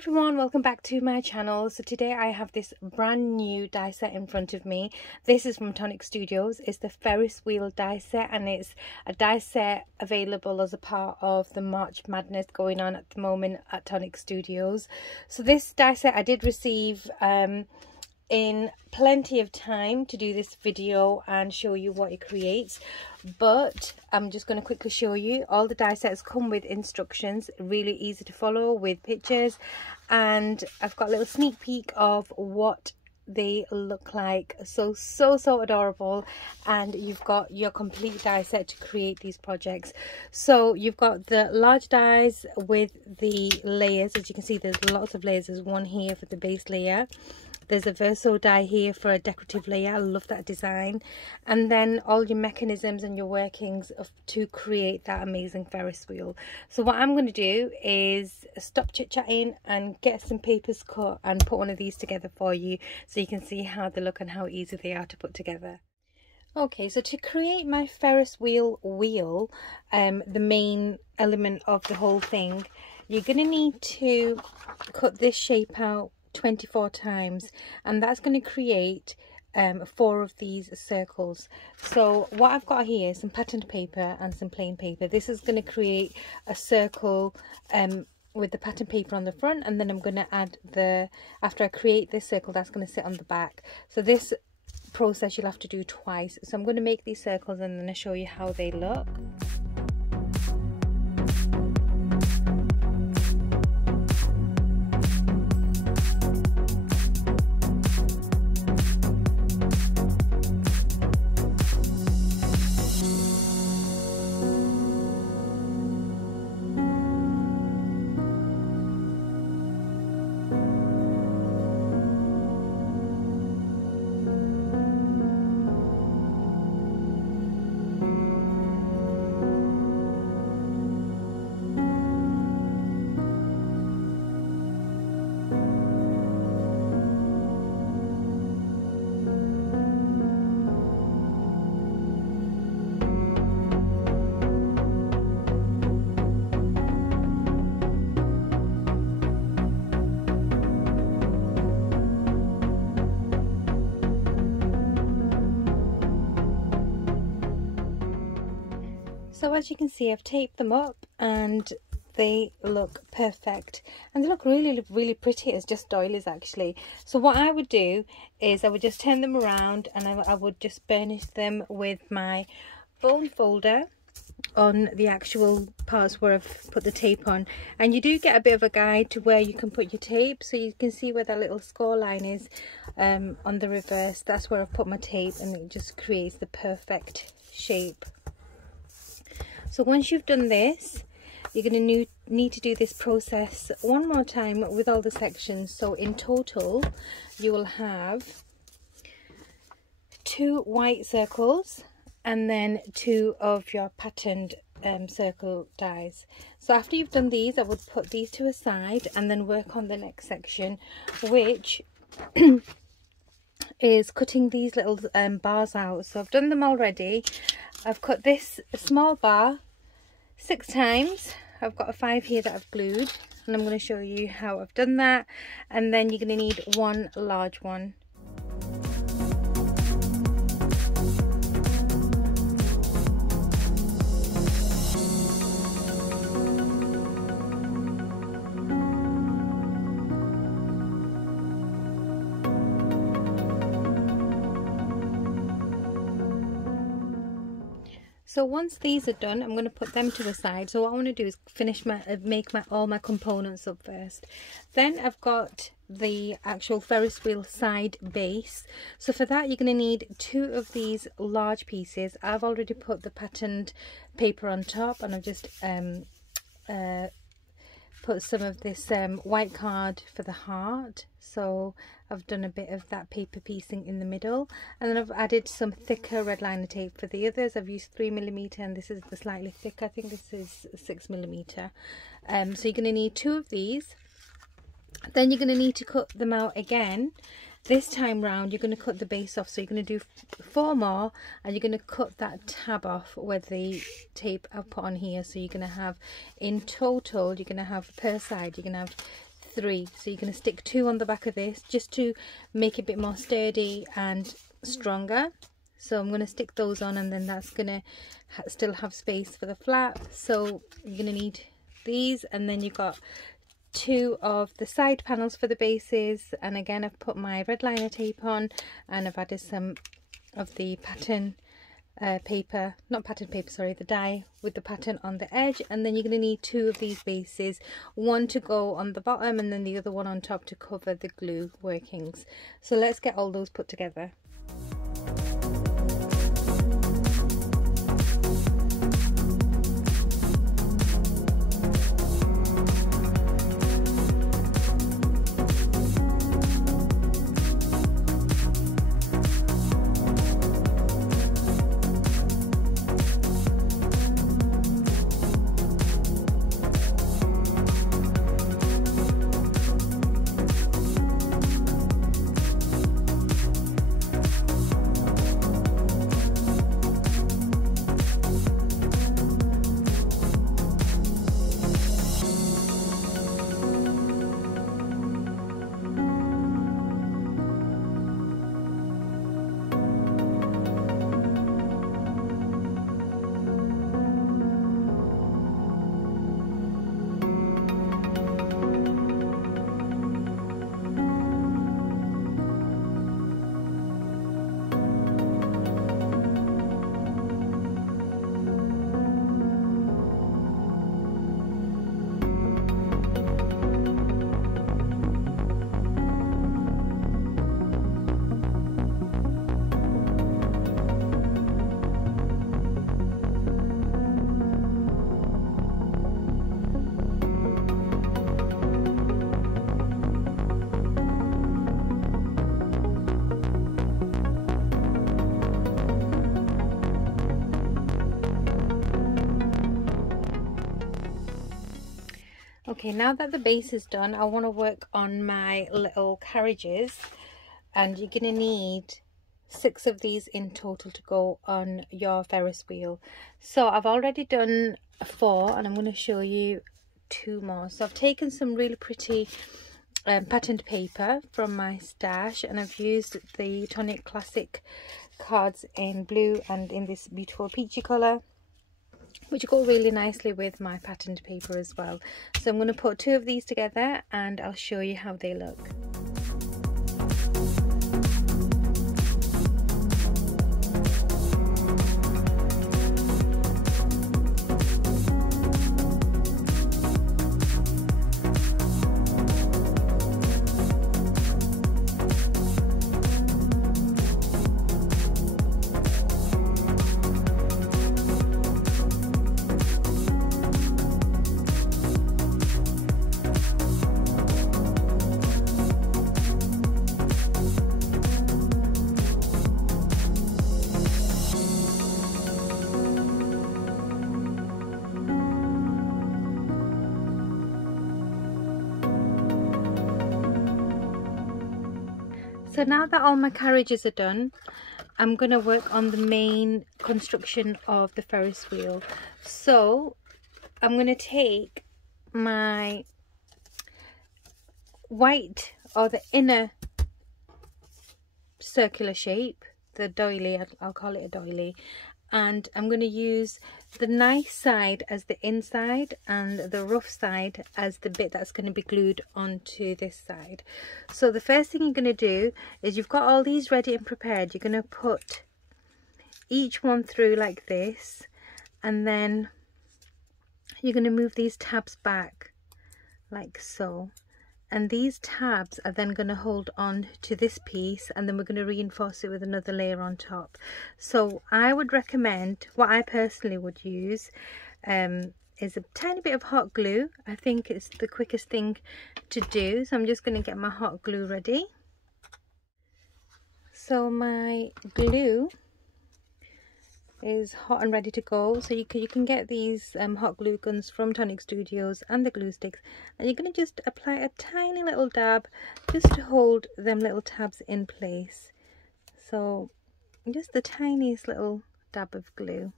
everyone, welcome back to my channel. So today I have this brand new die set in front of me. This is from Tonic Studios. It's the Ferris wheel die set, and it's a die set available as a part of the March Madness going on at the moment at Tonic Studios. So this die set I did receive in plenty of time to do this video and show you what it creates, but I'm just going to quickly show you. All the die sets come with instructions, really easy to follow with pictures, and I've got a little sneak peek of what they look like. So adorable. And you've got your complete die set to create these projects. So you've got the large dies with the layers. As you can see, there's lots of layers. There's one here for the base layer. There's a verso die here for a decorative layer. I love that design. And then all your mechanisms and your workings to create that amazing Ferris wheel. So what I'm going to do is stop chit-chatting and get some papers cut and put one of these together for you so you can see how they look and how easy they are to put together. Okay, so to create my Ferris wheel, the main element of the whole thing, you're going to need to cut this shape out 24 times, and that's going to create 4 of these circles. So what I've got here is some patterned paper and some plain paper. This is going to create a circle with the pattern paper on the front, and then I'm going to add after I create this circle, that's going to sit on the back. So this process you'll have to do twice. So I'm going to make these circles and then I'll show you how they look. So as you can see, I've taped them up and they look perfect, and they look really pretty as just doilies actually. So what I would do is I would just turn them around and I would just burnish them with my bone folder on the actual parts where I've put the tape on. And you do get a bit of a guide to where you can put your tape, so you can see where that little score line is on the reverse. That's where I've put my tape, and it just creates the perfect shape. So once you've done this, you're going to need to do this process one more time with all the sections. So in total, you will have 2 white circles and then 2 of your patterned circle dies. So after you've done these, I would put these to a side and then work on the next section, which is cutting these little bars out. So I've done them already. I've cut this small bar 6 times. I've got a 5 here that I've glued, and I'm going to show you how I've done that. And then you're going to need 1 large one. So once these are done, I'm going to put them to the side. So what I want to do is finish make all my components up first. Then I've got the actual Ferris wheel side base. So for that, you're going to need 2 of these large pieces. I've already put the patterned paper on top, and I've just put some of this white card for the heart. So I've done a bit of that paper piecing in the middle, and then I've added some thicker red liner tape for the others. I've used 3mm, and this is the slightly thicker. I think this is 6mm. So you're going to need 2 of these. Then you're going to need to cut them out again. This time round, you're going to cut the base off, so you're going to do 4 more, and you're going to cut that tab off where the tape I've put on here. So you're going to have, in total, you're going to have per side, you're going to have 3. So you're going to stick 2 on the back of this just to make it a bit more sturdy and stronger. So I'm going to stick those on, and then that's going to still have space for the flap. So you're going to need these, and then you've got 2 of the side panels for the bases. And again, I've put my red liner tape on, and I've added some of the pattern paper, not pattern paper, sorry, the die with the pattern on the edge. And then you're going to need 2 of these bases, one to go on the bottom and then the other one on top to cover the glue workings. So let's get all those put together. Okay, now that the base is done, I want to work on my little carriages, and you're going to need 6 of these in total to go on your Ferris wheel. So I've already done 4, and I'm going to show you 2 more. So I've taken some really pretty patterned paper from my stash, and I've used the Tonic classic cards in blue and in this beautiful peachy colour, which go really nicely with my patterned paper as well. So I'm going to put 2 of these together and I'll show you how they look. So now that all my carriages are done, I'm going to work on the main construction of the Ferris wheel. So I'm going to take my white, or the inner circular shape, the doily, I'll call it a doily, and I'm going to use the nice side as the inside and the rough side as the bit that's going to be glued onto this side. So the first thing you're going to do is, you've got all these ready and prepared, you're going to put each one through like this, and then you're going to move these tabs back like so. And these tabs are then going to hold on to this piece, and then we're going to reinforce it with another layer on top. So I would recommend, what I personally would use is a tiny bit of hot glue. I think it's the quickest thing to do. So I'm just going to get my hot glue ready. So my glue is hot and ready to go. So you can get these hot glue guns from Tonic Studios and the glue sticks, and you're going to just apply a tiny little dab just to hold them little tabs in place. So just the tiniest little dab of glue.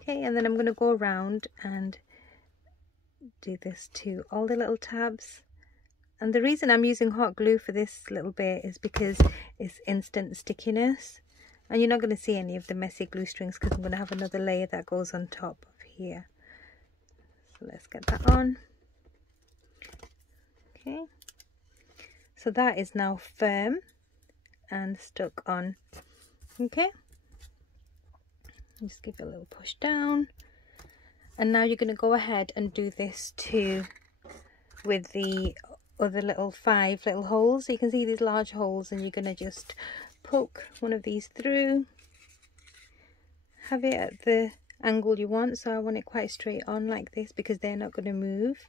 Okay, and then I'm going to go around and do this to all the little tabs And the reason I'm using hot glue for this little bit is because it's instant stickiness. And you're not going to see any of the messy glue strings because I'm going to have another layer that goes on top of here. So let's get that on. Okay. So that is now firm and stuck on. Okay. Just give it a little push down. And now you're going to go ahead and do this too with the other little 5 little holes. So you can see these large holes, and you're going to just poke one of these through. Have it at the angle you want, so I want it quite straight on like this because they're not going to move.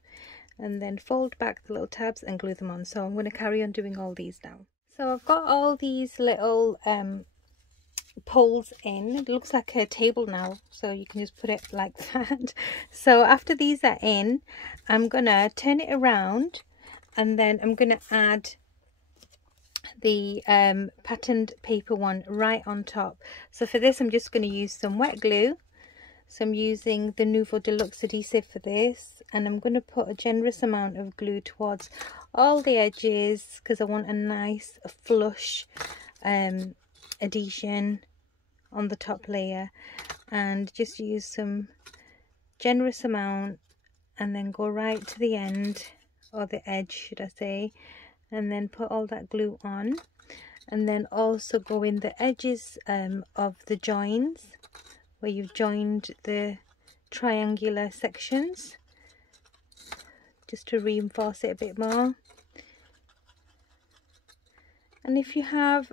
And then fold back the little tabs and glue them on. So I'm going to carry on doing all these now. So I've got all these little poles in. It looks like a table now, so you can just put it like that. So after these are in, I'm gonna turn it around, and then I'm gonna add the patterned paper one right on top. So for this, I'm just going to use some wet glue. So I'm using the Nouveau Deluxe adhesive for this, and I'm going to put a generous amount of glue towards all the edges because I want a nice flush adhesion on the top layer, and just use some generous amount and then go right to the end, or the edge should I say, and then put all that glue on, and then also go in the edges of the joins where you've joined the triangular sections, just to reinforce it a bit more. And if you have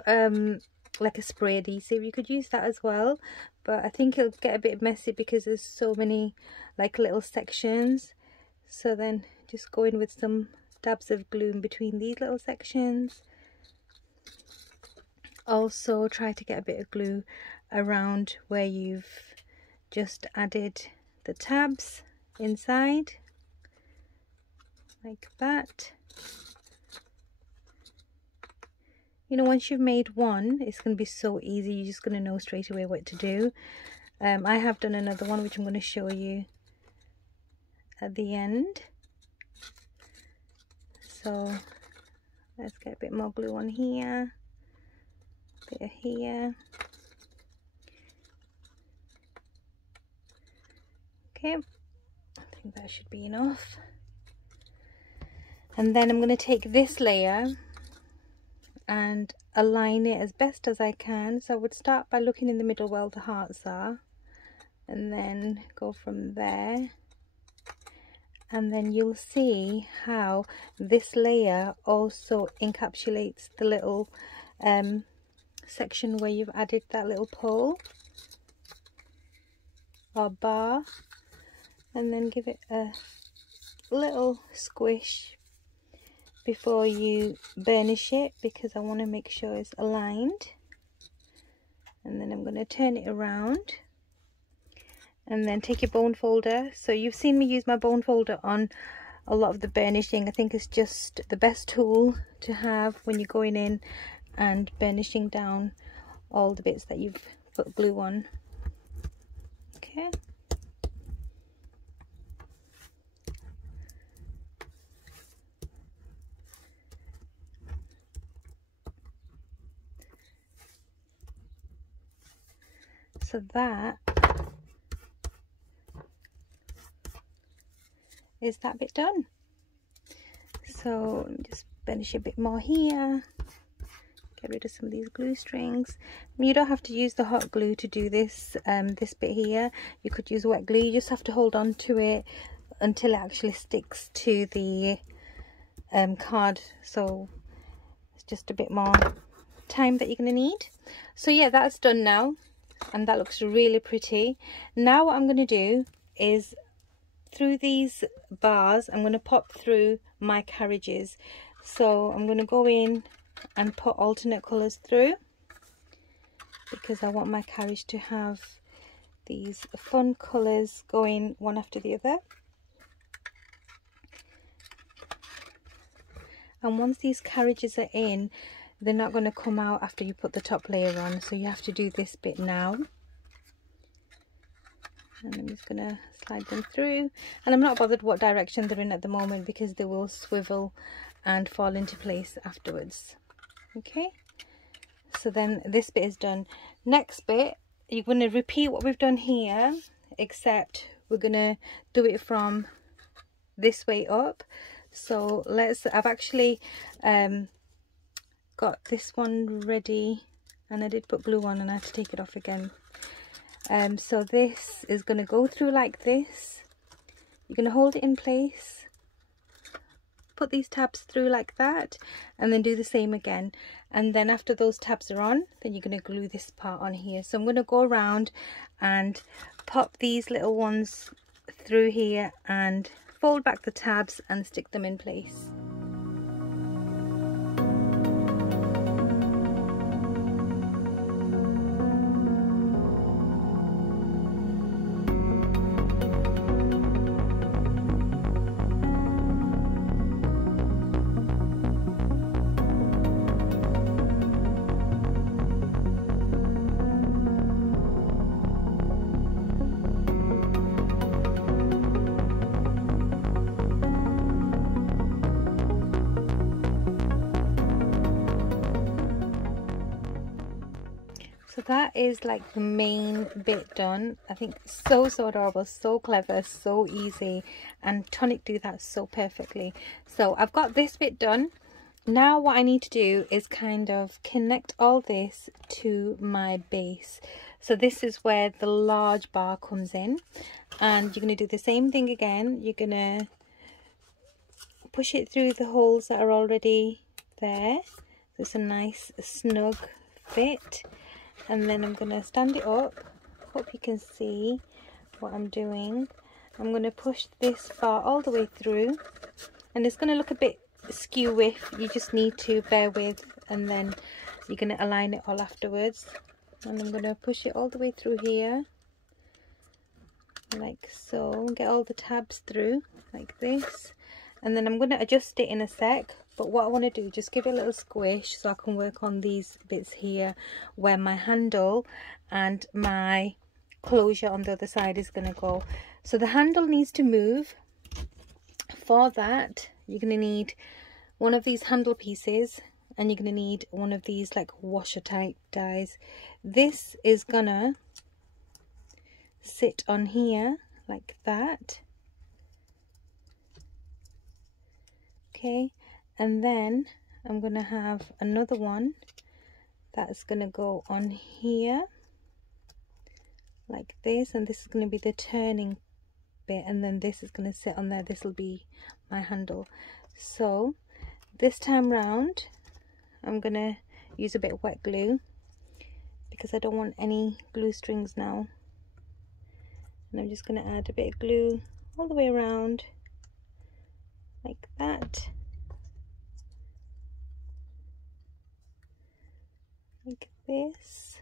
like a spray adhesive, you could use that as well, but I think it'll get a bit messy because there's so many like little sections. So then just go in with some dabs of glue in between these little sections. Also try to get a bit of glue around where you've just added the tabs inside, like that. You know, once you've made one, it's going to be so easy. You're just going to know straight away what to do. I have done another one which I'm going to show you at the end. So let's get a bit more glue on here, a bit of here. Okay, I think that should be enough. And then I'm going to take this layer and align it as best as I can. So I would start by looking in the middle where the hearts are, and then go from there, and then you'll see how this layer also encapsulates the little section where you've added that little pole or bar, and then give it a little squish before you burnish it, because I want to make sure it's aligned. And then I'm going to turn it around, and then take your bone folder. So you've seen me use my bone folder on a lot of the burnishing. I think it's just the best tool to have when you're going in and burnishing down all the bits that you've put glue on. Okay. So that is that bit done. So let me just burnish a bit more here, get rid of some of these glue strings. You don't have to use the hot glue to do this this bit here. You could use wet glue. You just have to hold on to it until it actually sticks to the card. So it's just a bit more time that you're going to need. So yeah, that's done now, and that looks really pretty. Now what I'm going to do is, through these bars, I'm going to pop through my carriages. So I'm going to go in and put alternate colours through, because I want my carriage to have these fun colours going one after the other. And once these carriages are in, they're not going to come out after you put the top layer on, so you have to do this bit now. and I'm just gonna slide them through, and I'm not bothered what direction they're in at the moment because they will swivel and fall into place afterwards. Okay, so then this bit is done. Next bit, you're going to repeat what we've done here, except we're going to do it from this way up. So I've actually got this one ready, and I did put glue on and I had to take it off again. So this is going to go through like this. You're going to hold it in place, put these tabs through like that, and then do the same again. And then after those tabs are on, then you're going to glue this part on here. So I'm going to go around and pop these little ones through here and fold back the tabs and stick them in place. So that is like the main bit done. I think so adorable, so clever, so easy, and Tonic do that so perfectly. So I've got this bit done. Now what I need to do is kind of connect all this to my base. So this is where the large bar comes in, and you're going to do the same thing again. You're going to push it through the holes that are already there. So it's a nice snug fit. And then I'm going to stand it up. Hope you can see what I'm doing. I'm going to push this bar all the way through, and it's going to look a bit skew-ish. You just need to bear with, and then you're going to align it all afterwards. And I'm going to push it all the way through here like so, get all the tabs through like this, and then I'm going to adjust it in a sec. But what I want to do, just give it a little squish so I can work on these bits here where my handle and my closure on the other side is going to go. So the handle needs to move. For that, you're going to need one of these handle pieces, and you're going to need one of these like washer type dies. This is going to sit on here like that. Okay. And then I'm going to have another one that's going to go on here like this, and this is going to be the turning bit, and then this is going to sit on there. This will be my handle. So this time round I'm going to use a bit of wet glue because I don't want any glue strings now, and I'm just going to add a bit of glue all the way around like that. Like this.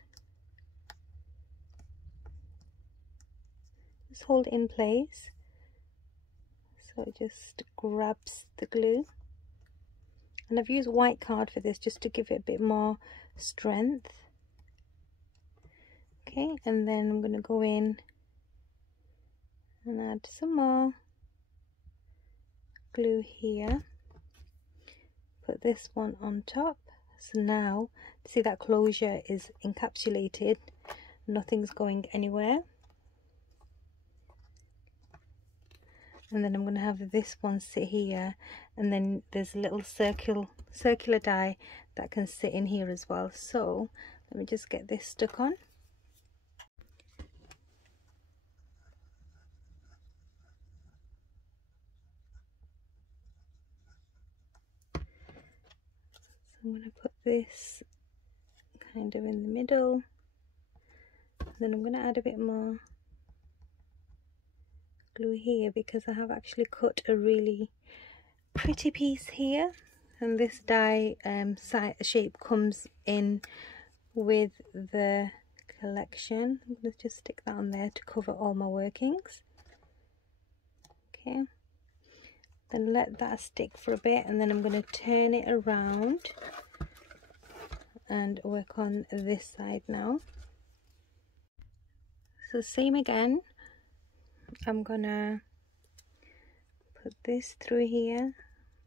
Just hold it in place so it just grabs the glue. And I've used white card for this just to give it a bit more strength. Okay, and then I'm going to go in and add some more glue here. Put this one on top. So now, see that closure is encapsulated, nothing's going anywhere. And then I'm going to have this one sit here, and then there's a little circular die that can sit in here as well. So let me just get this stuck on. I'm going to put this kind of in the middle, then I'm going to add a bit more glue here because I have actually cut a really pretty piece here, and this die shape comes in with the collection. I'm going to just stick that on there to cover all my workings. Okay. Then let that stick for a bit, and then I'm going to turn it around and work on this side now. So same again, I'm gonna put this through here,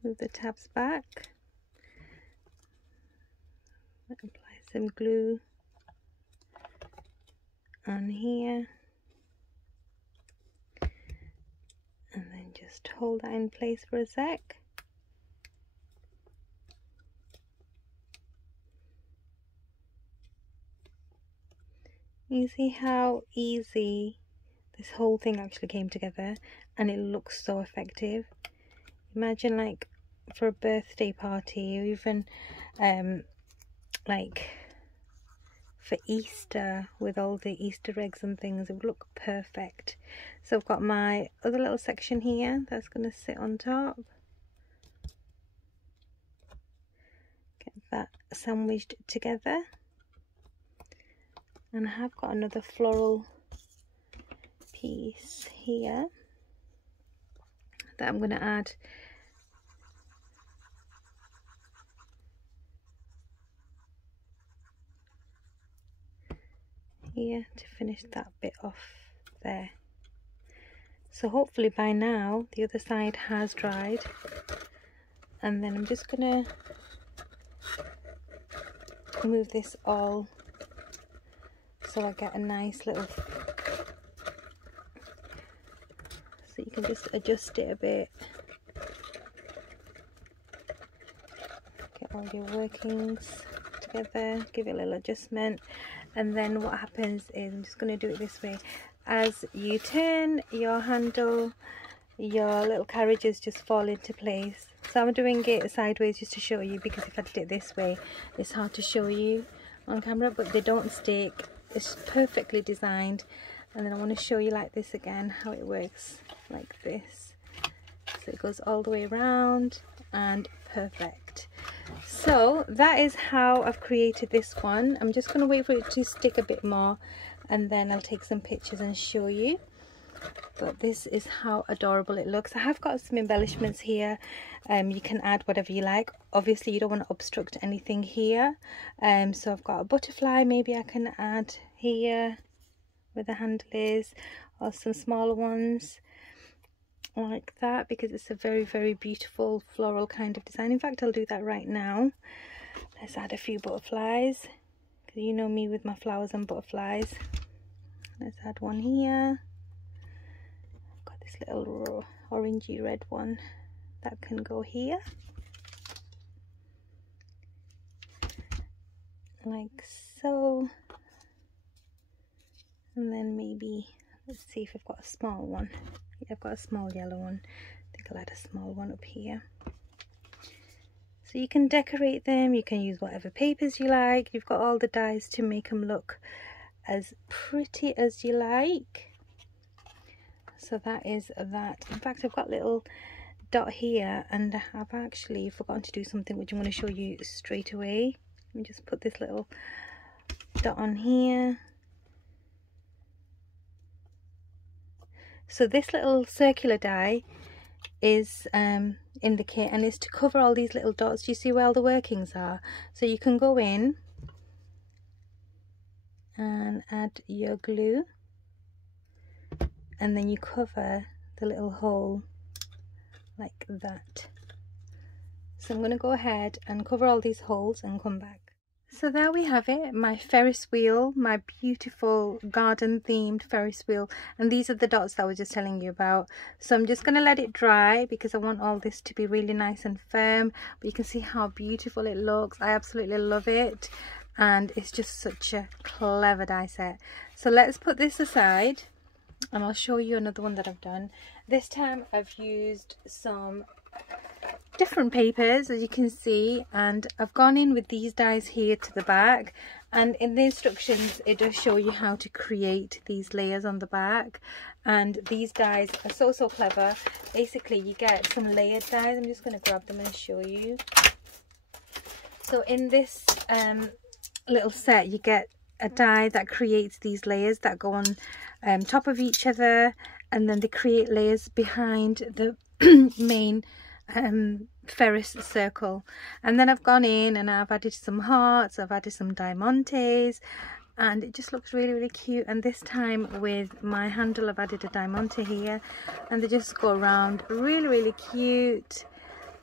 move the tabs back, apply some glue on here, and then just hold that in place for a sec. You see how easy this whole thing actually came together, and it looks so effective. Imagine like for a birthday party, or even like for Easter with all the Easter eggs and things, it would look perfect. So I've got my other little section here that's going to sit on top. Get that sandwiched together. And I have got another floral piece here that I'm going to add here to finish that bit off there. So hopefully by now the other side has dried, and then I'm just going to move this all so I get a nice little, so you can just adjust it a bit, get all your workings together, give it a little adjustment. And then what happens is, I'm just going to do it this way, as you turn your handle, your little carriages just fall into place. So I'm doing it sideways just to show you, because if I did it this way it's hard to show you on camera, but they don't stick. It's perfectly designed. And then I want to show you like this again, how it works like this. So it goes all the way around and perfect. So that is how I've created this one. I'm just going to wait for it to stick a bit more, and then I'll take some pictures and show you. But this is how adorable it looks. I have got some embellishments here. You can add whatever you like. Obviously you don't want to obstruct anything here. So I've got a butterfly, maybe I can add here where the handle is, or some smaller ones like that, because it's a very, very beautiful floral kind of design. In fact, I'll do that right now. Let's add a few butterflies, because you know me with my flowers and butterflies. Let's add one here. I've got this little orangey red one that can go here, like so. And then maybe, let's see if I've got a small one. Yeah, I've got a small yellow one. I think I'll add a small one up here. So you can decorate them, you can use whatever papers you like. You've got all the dies to make them look as pretty as you like. So that is that. In fact, I've got a little dot here, and I've actually forgotten to do something which I'm going to show you straight away. Let me just put this little dot on here. So this little circular die is in the kit, and it's to cover all these little dots. Do you see where all the workings are? So you can go in and add your glue, and then you cover the little hole like that. So I'm going to go ahead and cover all these holes and come back. So there we have it, my Ferris wheel, my beautiful garden themed Ferris wheel, and these are the dots that I was just telling you about. So I'm just going to let it dry, because I want all this to be really nice and firm, but you can see how beautiful it looks. I absolutely love it, and it's just such a clever die set. So let's put this aside, and I'll show you another one that I've done. This time I've used some different papers, as you can see, and I've gone in with these dies here to the back, and in the instructions it does show you how to create these layers on the back. And these dies are so clever. Basically you get some layered dies. I'm just going to grab them and show you. So in this little set you get a die that creates these layers that go on top of each other, and then they create layers behind the main Ferris circle. And then I've gone in and I've added some hearts, I've added some diamantes, and it just looks really, really cute. And this time with my handle I've added a diamante here, and they just go around really, really cute.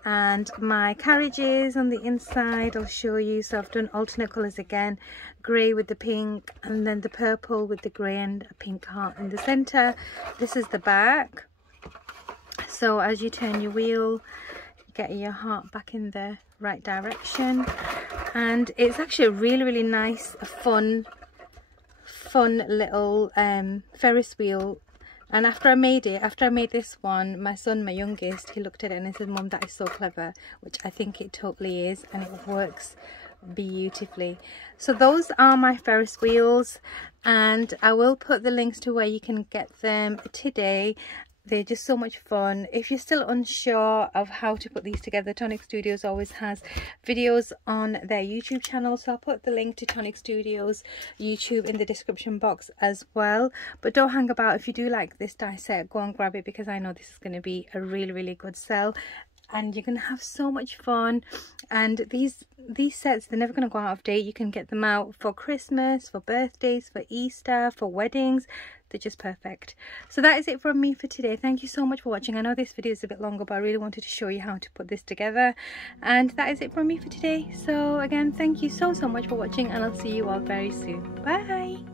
And my carriages on the inside I'll show you. So I've done alternate colours again, grey with the pink, and then the purple with the grey and a pink heart in the centre. This is the back. So as you turn your wheel, you get your heart back in the right direction. And it's actually a really, really nice, fun little Ferris wheel. And after I made this one, my son, my youngest, he looked at it and he said, "Mum, that is so clever," which I think it totally is, and it works beautifully. So those are my Ferris wheels, and I will put the links to where you can get them today. They're just so much fun. If you're still unsure of how to put these together, Tonic Studios always has videos on their YouTube channel, so I'll put the link to Tonic Studios YouTube in the description box as well. But don't hang about. If you do like this die set, go and grab it, because I know this is going to be a really, really good sell, and you're going to have so much fun. And these sets, they're never going to go out of date. You can get them out for Christmas, for birthdays, for Easter, for weddings. They're just perfect. So that is it from me for today. Thank you so much for watching. I know this video is a bit longer, but I really wanted to show you how to put this together. And that is it from me for today. So again, thank you so much for watching, and I'll see you all very soon. Bye.